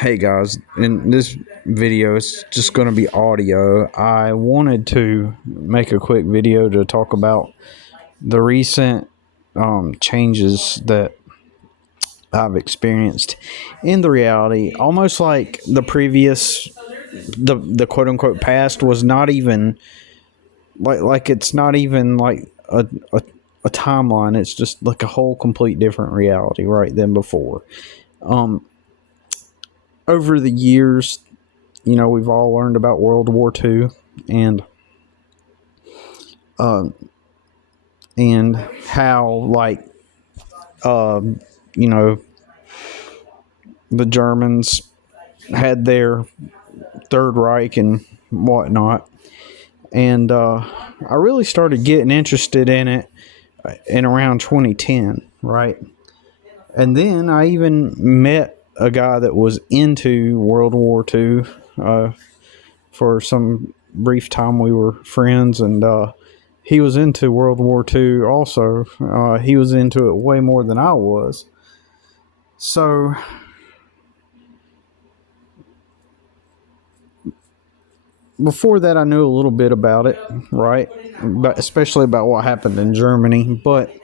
Hey guys, in this video, it's just going to be audio. I wanted to make a quick video to talk about the recent changes that I've experienced in the reality. Almost like the previous, the quote unquote past was not even like it's not even like a timeline. It's just like a whole complete different reality right than before. Um, Over the years, we've all learned about World War II and uh, and how um, you know the Germans had their Third Reich and whatnot, and I really started getting interested in it in around 2010, right? And then I even met a guy that was into World War II. For some brief time, we were friends, and he was into World War II also. He was into it way more than I was. So before that, I knew a little bit about it, right? But especially about what happened in Germany. But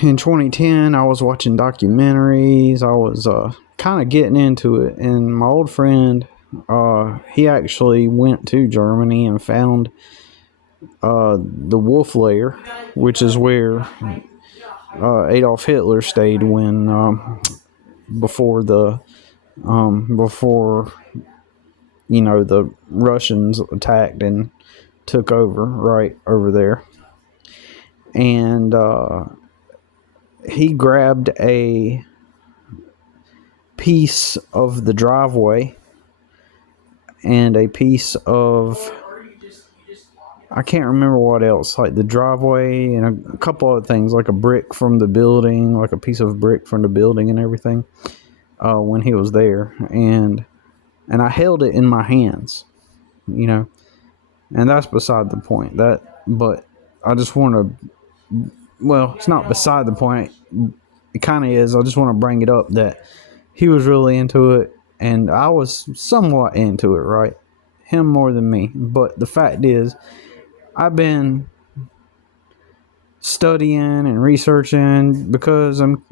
in 2010, I was watching documentaries. I was kind of getting into it, and my old friend, he actually went to Germany and found the Wolf Lair, which is where Adolf Hitler stayed when before the before the Russians attacked and took over right over there, and he grabbed a piece of the driveway and a piece of, I can't remember what else, like the driveway and a couple other things, like a brick from the building, like a piece of brick from the building and everything, when he was there, and I held it in my hands, and that's beside the point. But I just want to, well, it's not beside the point. It kind of is. I just want to bring it up that he was really into it, and I was somewhat into it, right? Him more than me. But the fact is, I've been studying and researching because I'm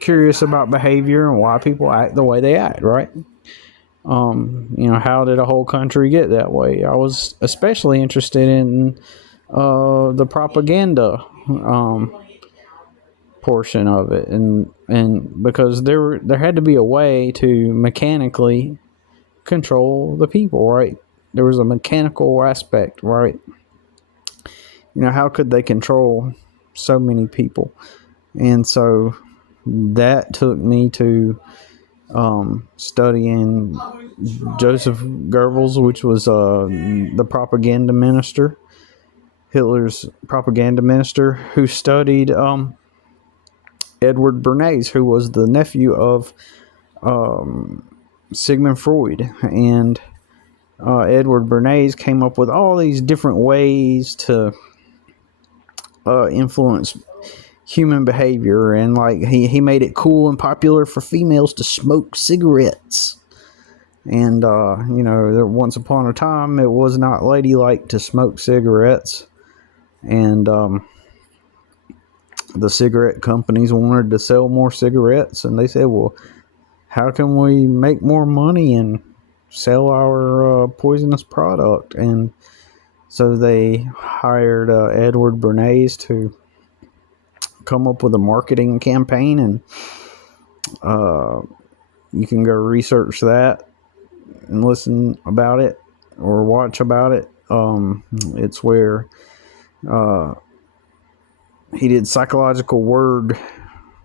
curious about behavior and why people act the way they act, right? How did a whole country get that way? I was especially interested in the propaganda portion of it, and because there had to be a way to mechanically control the people, right? There was a mechanical aspect, right? How could they control so many people? And so that took me to studying Joseph Goebbels, which was the propaganda minister, Hitler's propaganda minister, who studied Edward Bernays, who was the nephew of Sigmund Freud. And Edward Bernays came up with all these different ways to influence human behavior, and like he made it cool and popular for females to smoke cigarettes. And there once upon a time it was not ladylike to smoke cigarettes, and the cigarette companies wanted to sell more cigarettes, and they said, well, how can we make more money and sell our poisonous product? And so they hired Edward Bernays to come up with a marketing campaign, and you can go research that and listen about it or watch about it. It's where he did psychological word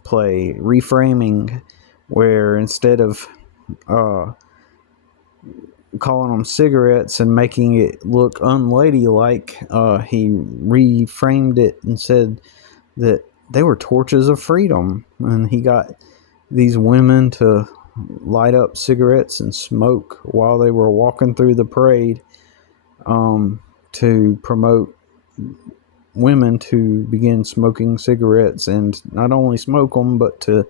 play, reframing, where instead of calling them cigarettes and making it look unladylike, he reframed it and said that they were torches of freedom. And he got these women to light up cigarettes and smoke while they were walking through the parade, to promote women to begin smoking cigarettes, and not only smoke them, but to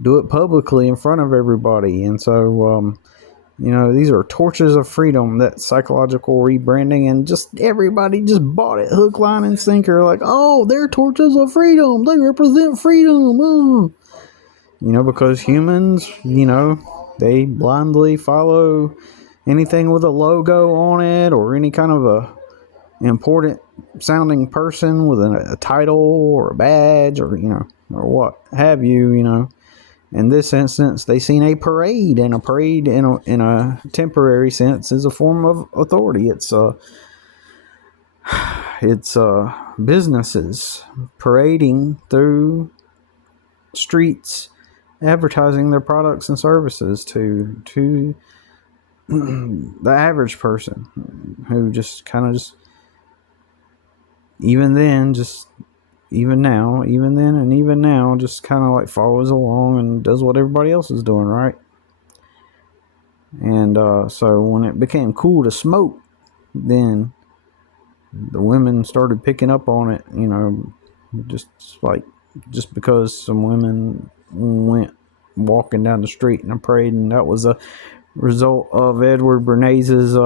do it publicly in front of everybody. And so, these are torches of freedom, that psychological rebranding, and just everybody just bought it hook, line, and sinker. Like, oh, they're torches of freedom. They represent freedom. Oh. Because humans, they blindly follow anything with a logo on it or any kind of a important sounding person with a title or a badge or, or what have you. In this instance, they seen a parade, and a parade in a temporary sense is a form of authority. It's businesses parading through streets, advertising their products and services to the average person who just kind of just even then just even now even then and even now just kind of like follows along and does what everybody else is doing, right? And so when it became cool to smoke, then the women started picking up on it, just like just because some women went walking down the street in a parade, and that was a result of Edward Bernays's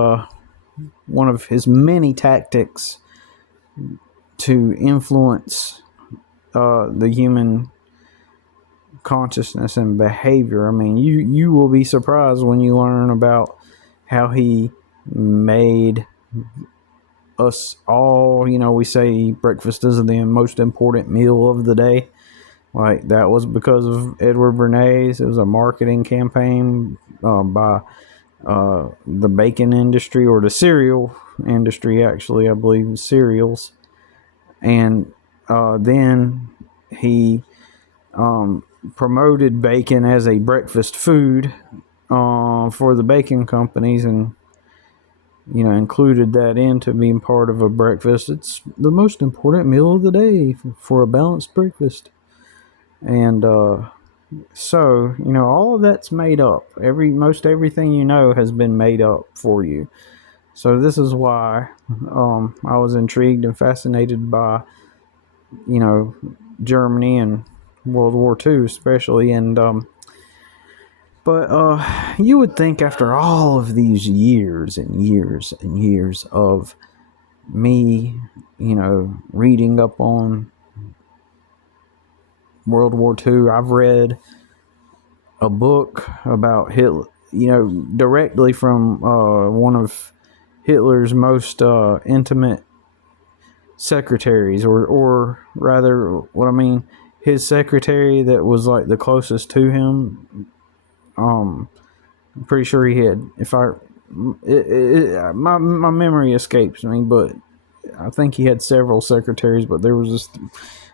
one of his many tactics to influence the human consciousness and behavior. I mean, you will be surprised when you learn about how he made us all, we say breakfast is the most important meal of the day. Like, that was because of Edward Bernays. It was a marketing campaign by the bacon industry, or the cereal industry, actually, I believe, cereals. And then he promoted bacon as a breakfast food for the bacon companies, and included that into being part of a breakfast. It's the most important meal of the day for a balanced breakfast. And so, all of that's made up. Most everything has been made up for you. So this is why I was intrigued and fascinated by, Germany and World War II especially. And but you would think, after all of these years and years and years of me, reading up on World War II, I've read a book about Hitler, directly from one of Hitler's most intimate secretaries, or rather, what I mean, his secretary that was like the closest to him. I'm pretty sure he had, my memory escapes me, but I think he had several secretaries, but there was just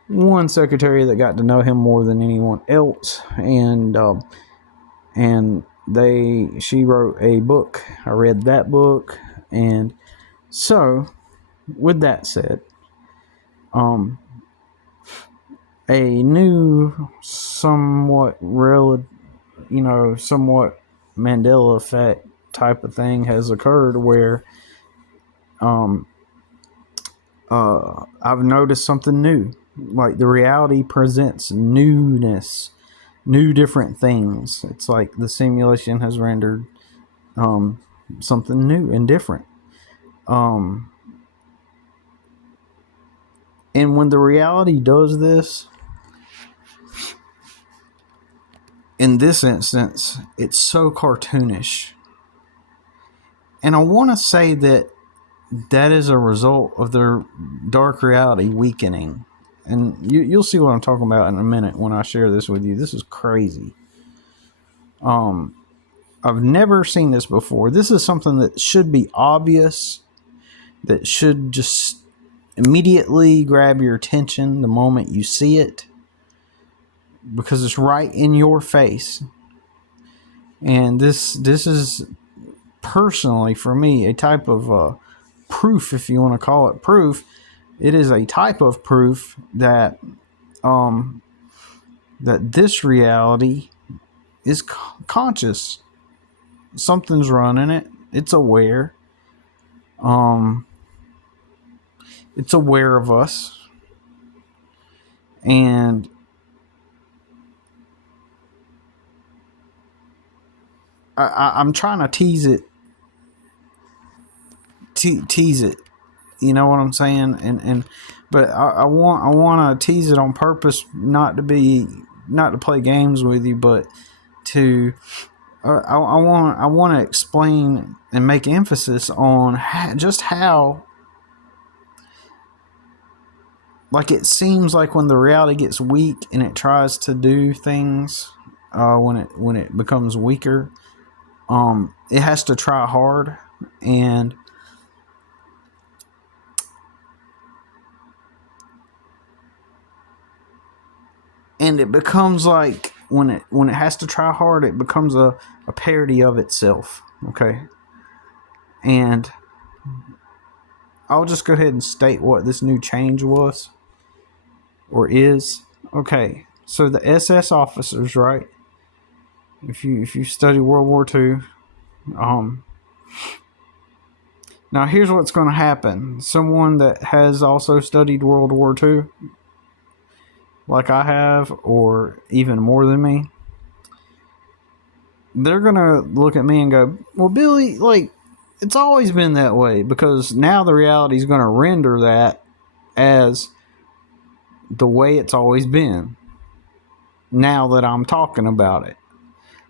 one secretary that got to know him more than anyone else, and she wrote a book. I read that book, and so with that said, a new, somewhat Mandela effect type of thing has occurred, where I've noticed something new. Like, the reality presents newness, new different things. It's like the simulation has rendered something new and different. And when the reality does this, in this instance, it's so cartoonish. And I want to say that is a result of their dark reality weakening. And you'll see what I'm talking about in a minute when I share this with you. This is crazy. I've never seen this before. This is something that should be obvious, that should just immediately grab your attention the moment you see it, because it's right in your face. And this is, personally, for me, a type of proof, if you want to call it proof. It is a type of proof that that this reality is conscious. Something's running it. It's aware. It's aware of us. And I'm trying to tease it. You know what I'm saying? But I want to tease it on purpose, not to play games with you, but to I want to explain and make emphasis on just how, like, it seems like when the reality gets weak and it tries to do things, when it becomes weaker, it has to try hard, and it becomes like when it has to try hard, it becomes a parody of itself. Okay, and I'll just go ahead and state what this new change was or is. Okay, so the SS officers, right? If you study World War II, now here's what's going to happen. Someone that has also studied World War II, like I have, or even more than me, they're going to look at me and go, well, Billy, like, it's always been that way, because now the reality is going to render that as the way it's always been, now that I'm talking about it.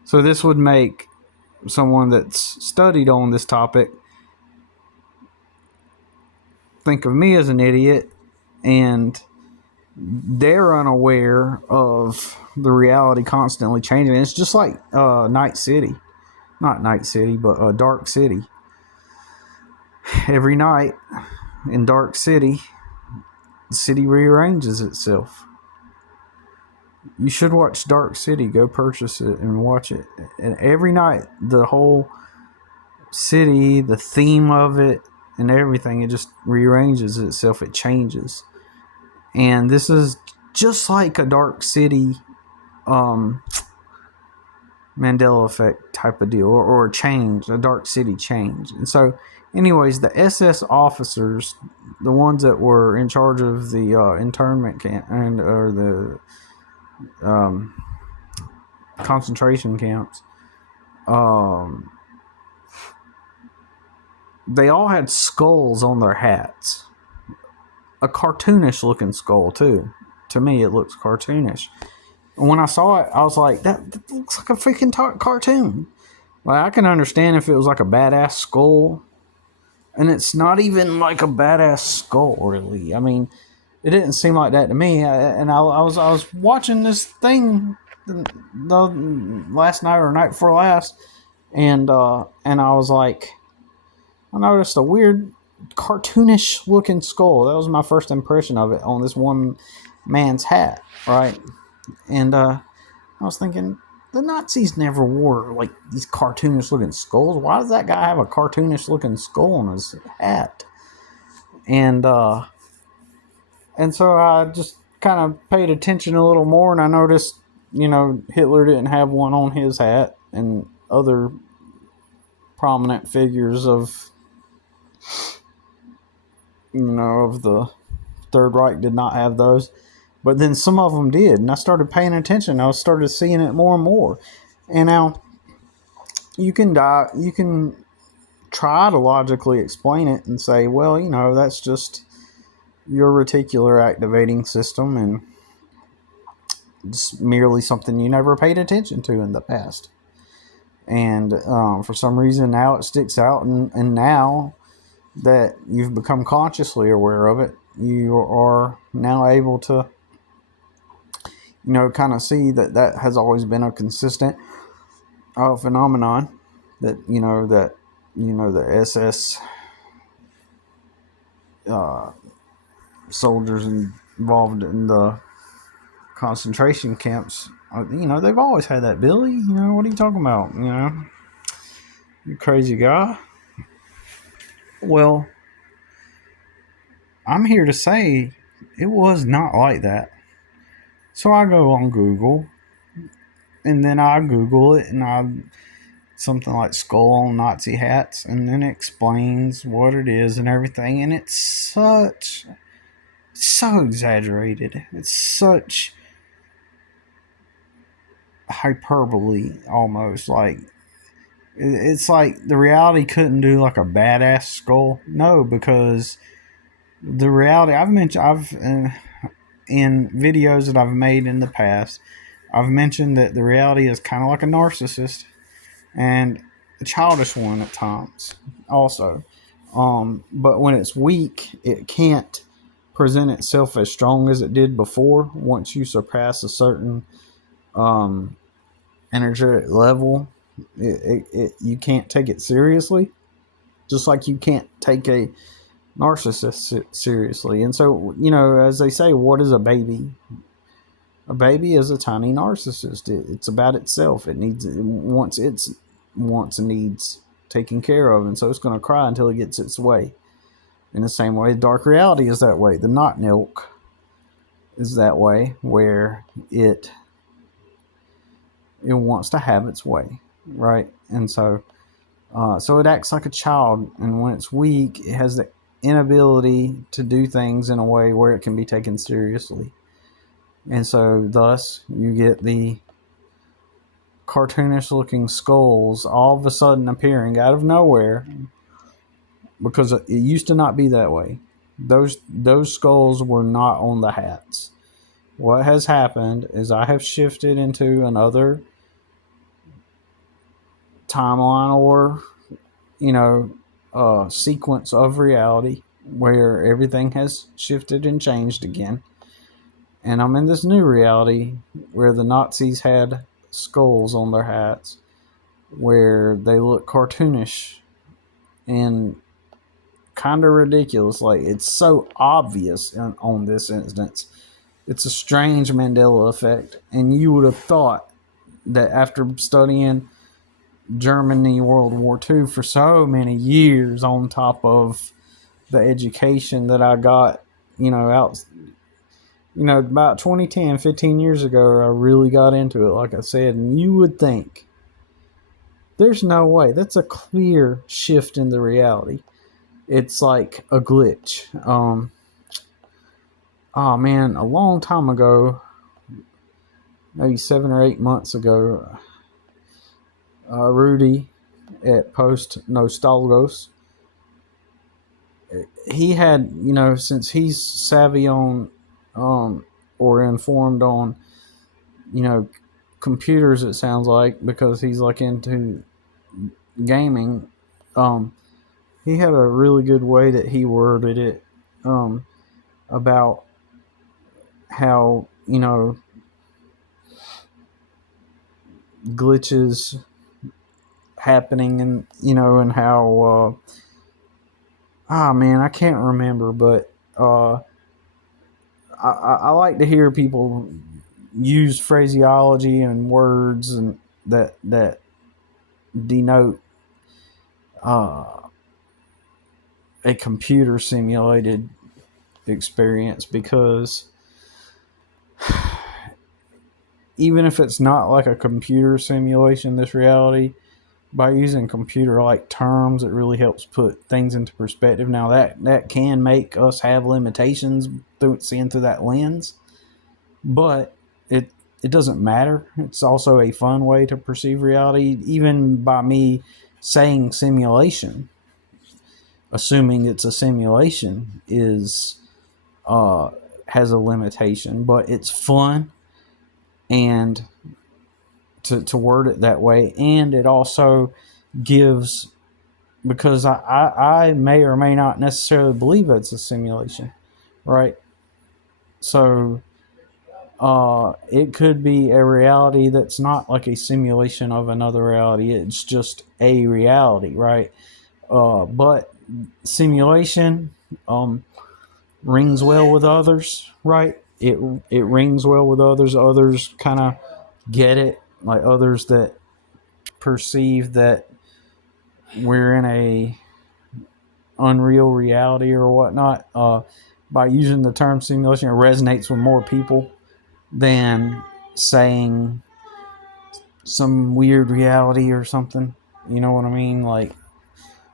So this would make someone that's studied on this topic think of me as an idiot, and they're unaware of the reality constantly changing. It's just like Night City. Not Night City, but Dark City. Every night in Dark City, the city rearranges itself. You should watch Dark City. Go purchase it and watch it. And every night, the whole city, the theme of it, and everything, it just rearranges itself. It changes. And this is just like a Dark City Mandela effect type of deal, or a change, a Dark City change. And so, anyways, the SS officers, the ones that were in charge of the internment camp or the concentration camps, they all had skulls on their hats. A cartoonish looking skull too. To me, it looks cartoonish. And when I saw it, I was like, that looks like a freaking cartoon. Like, I can understand if it was like a badass skull, and it's not even like a badass skull, really. I mean, it didn't seem like that to me. I was watching this thing the last night or night before last, and I was like, I noticed a weird cartoonish looking skull. That was my first impression of it on this one man's hat, right? And I was thinking, the Nazis never wore like these cartoonish looking skulls. Why does that guy have a cartoonish looking skull on his hat? And so I just kind of paid attention a little more, and I noticed, Hitler didn't have one on his hat, and other prominent figures of the Third Reich did not have those. But then some of them did, and I started paying attention. I started seeing it more and more. And now you can try to logically explain it and say, well, that's just your reticular activating system, and it's merely something you never paid attention to in the past. And for some reason now it sticks out, and now that you've become consciously aware of it, you are now able to kind of see that has always been a consistent phenomenon, that the SS soldiers involved in the concentration camps, they've always had that. Billy, what are you talking about? You crazy guy. Well, I'm here to say it was not like that. So I go on Google, and then I Google it, and something like skull on Nazi hats, and then it explains what it is and everything, and it's so exaggerated. It's such hyperbole, almost. Like, It's like the reality couldn't do like a badass skull. No, because the reality in videos that I've made in the past, I've mentioned that the reality is kind of like a narcissist and a childish one at times, also. But when it's weak, it can't present itself as strong as it did before. Once you surpass a certain um, energetic level, you can't take it seriously. Just like you can't take a narcissist seriously. And so, as they say, what is a baby? A baby is a tiny narcissist. It's about itself. It wants and needs taken care of, and so it's going to cry until it gets its way. In the same way, dark reality is that way. The not ilk is that way, where it wants to have its way, right? And so it acts like a child, and when it's weak, it has the inability to do things in a way where it can be taken seriously. And so, thus, you get the cartoonish looking skulls all of a sudden appearing out of nowhere, because it used to not be that way. Those skulls were not on the hats. What has happened is I have shifted into another timeline, or sequence of reality where everything has shifted and changed again. And I'm in this new reality where the Nazis had skulls on their hats, where they look cartoonish and kind of ridiculous. Like, it's so obvious on this instance. It's a strange Mandela effect. And you would have thought that after studying Germany World War II for so many years, on top of the education that I got, about 2010, 15 years ago, I really got into it, like I said. And you would think, there's no way. That's a clear shift in the reality. It's like a glitch. Oh man, a long time ago, maybe 7 or 8 months ago, Rudy at Post Nostalgos, he had, since he's savvy on, or informed on, computers, it sounds like, because he's like into gaming, he had a really good way that he worded it, about how, glitches happening, and and how man, I can't remember, but I like to hear people use phraseology and words and that denote a computer simulated experience, because even if it's not like a computer simulation, this reality, by using computer like terms, it really helps put things into perspective. Now that can make us have limitations seeing through that lens, but it doesn't matter. It's also a fun way to perceive reality. Even by me saying simulation, assuming it's a simulation, is has a limitation, but it's fun, and to word it that way. And it also gives, because I may or may not necessarily believe it's a simulation, right? So it could be a reality that's not like a simulation of another reality. It's just a reality, right? But simulation rings well with others, right? It rings well with others. Others kind of get it, like others that perceive that we're in a unreal reality or whatnot. By using the term simulation, it resonates with more people than saying some weird reality or something. You know what I mean? Like,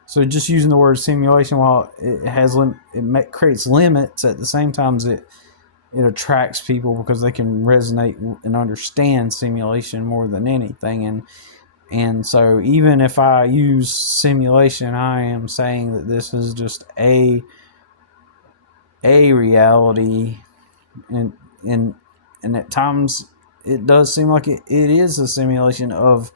so just using the word simulation, while creates limits, at the same time as it attracts people, because they can resonate and understand simulation more than anything. And And so even if I use simulation, I am saying that this is just a reality, and and and at times it does seem like it is a simulation of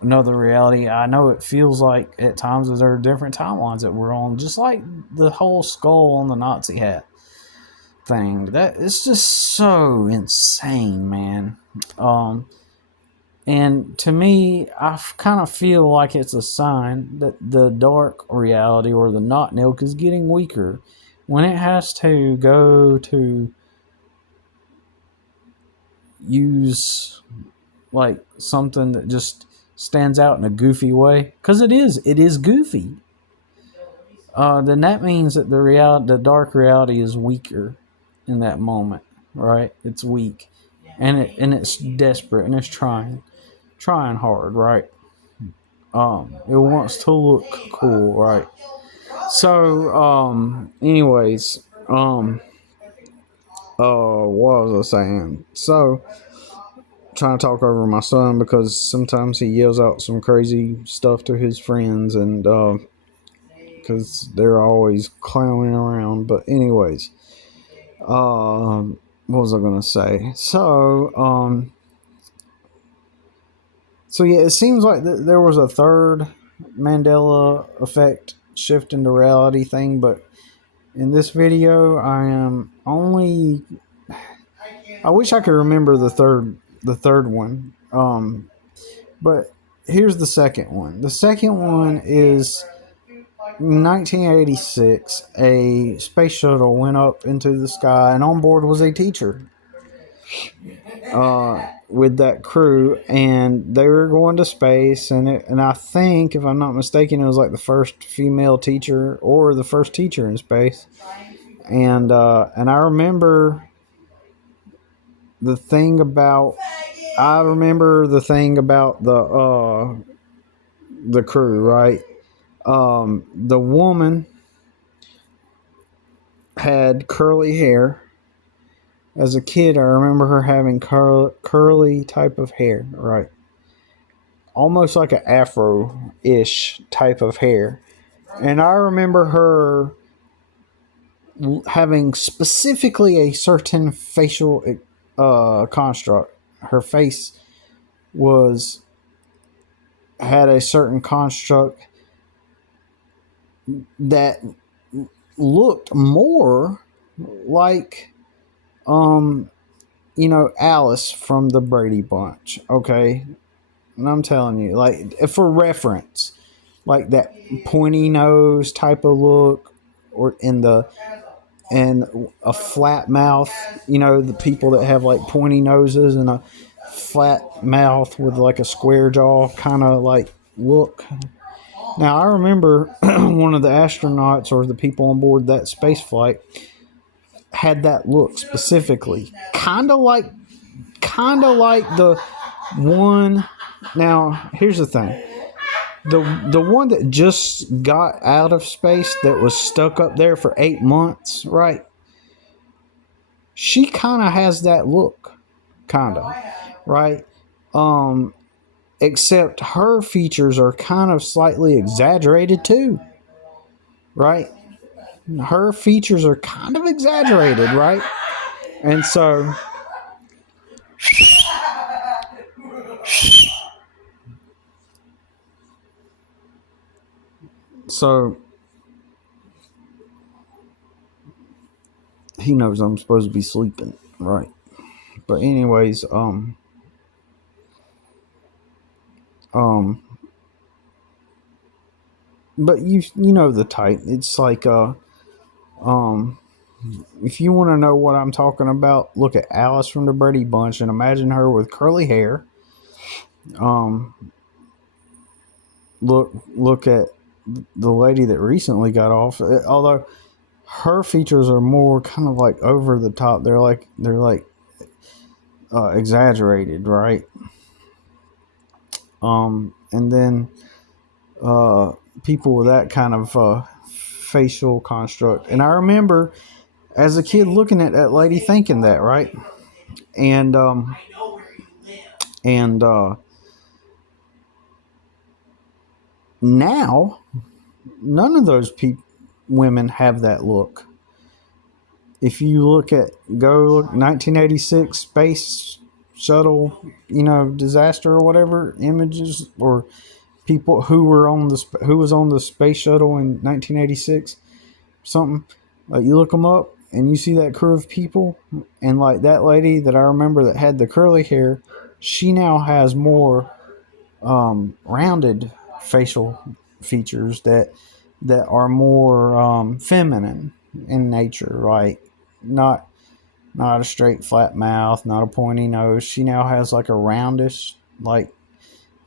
another reality. I know it feels like at times that there are different timelines that we're on, just like the whole skull on the Nazi hat thing. That it's just so insane, man. And to me, I kind of feel like it's a sign that the dark reality or the not milk is getting weaker when it has to go to use like something that just stands out in a goofy way, because it is goofy. Then that means that the dark reality is weaker in that moment, right? It's weak, and it's desperate, and it's trying hard, right? It wants to look cool, right? So, anyways, what was I saying? So, trying to talk over my son because sometimes he yells out some crazy stuff to his friends, and because they're always clowning around. But anyways, what was I gonna say? So yeah, it seems like there was a third Mandela effect shift into reality thing, but in this video, I wish I could remember the third one. But here's the second one. The second one is 1986. A space shuttle went up into the sky, and on board was a teacher with that crew, and they were going to space. And I think, if I'm not mistaken, it was like the first female teacher or the first teacher in space. And I remember the thing about the crew, right? The woman had curly hair. As a kid, I remember her having curly type of hair, right? Almost like an afro-ish type of hair. And I remember her having specifically a certain facial construct. Her face was had a certain construct that looked more like Alice from the Brady Bunch. Okay, and I'm telling you, like, for reference, like that pointy nose type of look, or and a flat mouth. The people that have like pointy noses and a flat mouth with like a square jaw kind of like look. Now I remember one of the astronauts or the people on board that space flight had that look specifically, kind of like the one. Now here's the thing: the one that just got out of space, that was stuck up there for 8 months, right? She kind of has that look, kind of, right? Except her features are kind of slightly exaggerated too, right? Her features are kind of exaggerated, right? And so he knows I'm supposed to be sleeping, right? But anyways, but you know the type. It's like if you want to know what I'm talking about, look at Alice from the Brady Bunch and imagine her with curly hair. Look at the lady that recently got off. Although her features are more kind of like over the top. They're like exaggerated, right? And then people with that kind of facial construct. And I remember as a kid looking at that lady thinking that, right? And Now, none of those women have that look. If you look at go look 1986 space shuttle, disaster or whatever images, or people who were on who was on the space shuttle in 1986, something, like you look them up and you see that crew of people, and like that lady that I remember that had the curly hair, she now has more rounded facial features that are more feminine in nature, like not not a straight flat mouth, not a pointy nose. She now has like a roundish, like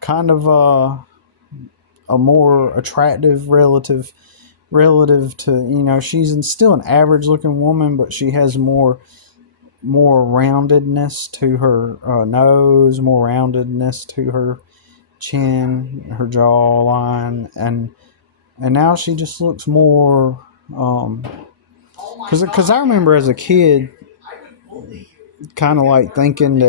kind of a more attractive relative to, she's still an average looking woman, but she has more roundedness to her nose, more roundedness to her chin, her jawline, and now she just looks more. Because I remember as a kid, kind of like thinking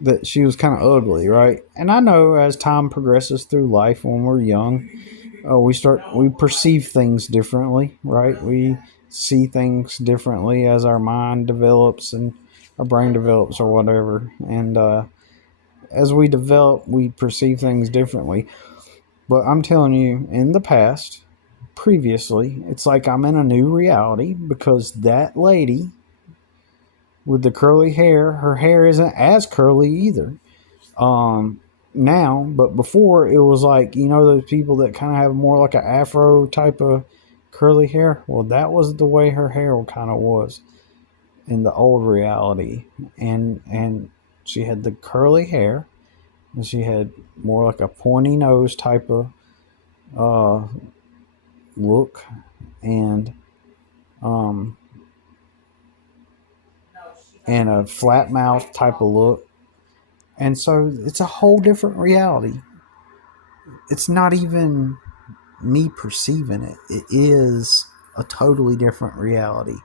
that she was kind of ugly, right? And I know as time progresses through life, when we're young, we perceive things differently, right? We see things differently as our mind develops and our brain develops or whatever, and as we develop, we perceive things differently. But I'm telling you, in the past, previously, it's like I'm in a new reality, because that lady with the curly hair, her hair isn't as curly either. Um, Now, but before it was like, those people that kind of have more like an afro type of curly hair. Well, that was the way her hair kind of was in the old reality, and she had the curly hair, and she had more like a pointy nose type of uh, look, and um, and a flat mouth type of look. And so it's a whole different reality. It's not even me perceiving it. It is a totally different reality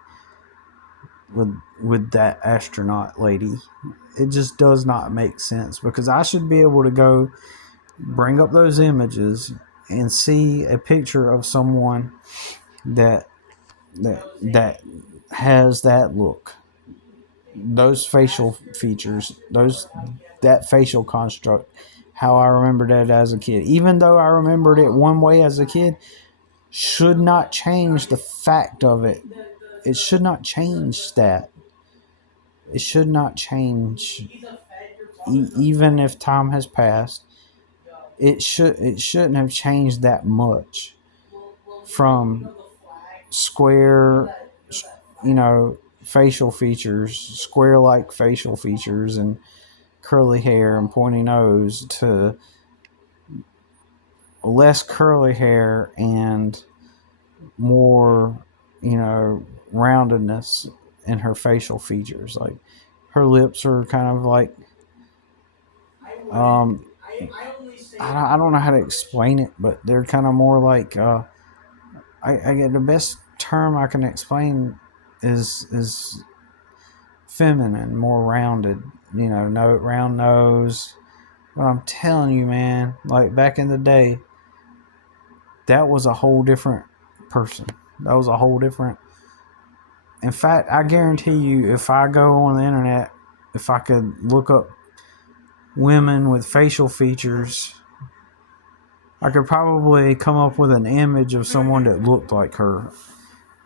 with that astronaut lady. It just does not make sense, because I should be able to go bring up those images and see a picture of someone that that has that look, those facial features, that facial construct, how I remembered it as a kid. Even though I remembered it one way as a kid, should not change the fact of it. It should not change that. It should not change, even if time has passed. It shouldn't have changed that much from square, facial features, square like facial features, and curly hair and pointy nose, to less curly hair and more, roundedness in her facial features. Like her lips are kind of like, um, I don't know how to explain it, but they're kind of more like, I get the best term I can explain is feminine, more rounded, round nose. But I'm telling you, man, like back in the day, that was a whole different person. That was a whole different. In fact, I guarantee you, if I go on the internet, if I could look up women with facial features, I could probably come up with an image of someone that looked like her,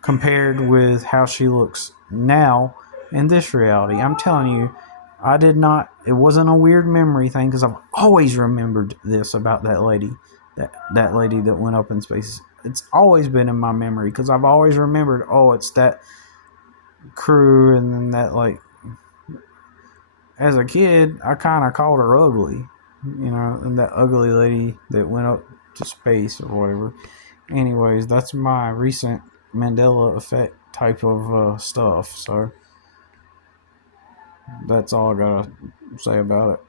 compared with how she looks now in this reality. I'm telling you, I did not. It wasn't a weird memory thing, because I've always remembered this about that lady, that lady that went up in space. It's always been in my memory, because I've always remembered. Oh, it's that crew, and then that, like, as a kid, I kind of called her ugly, and that ugly lady that went up to space or whatever. Anyways, that's my recent Mandela effect type of stuff. So that's all I gotta say about it.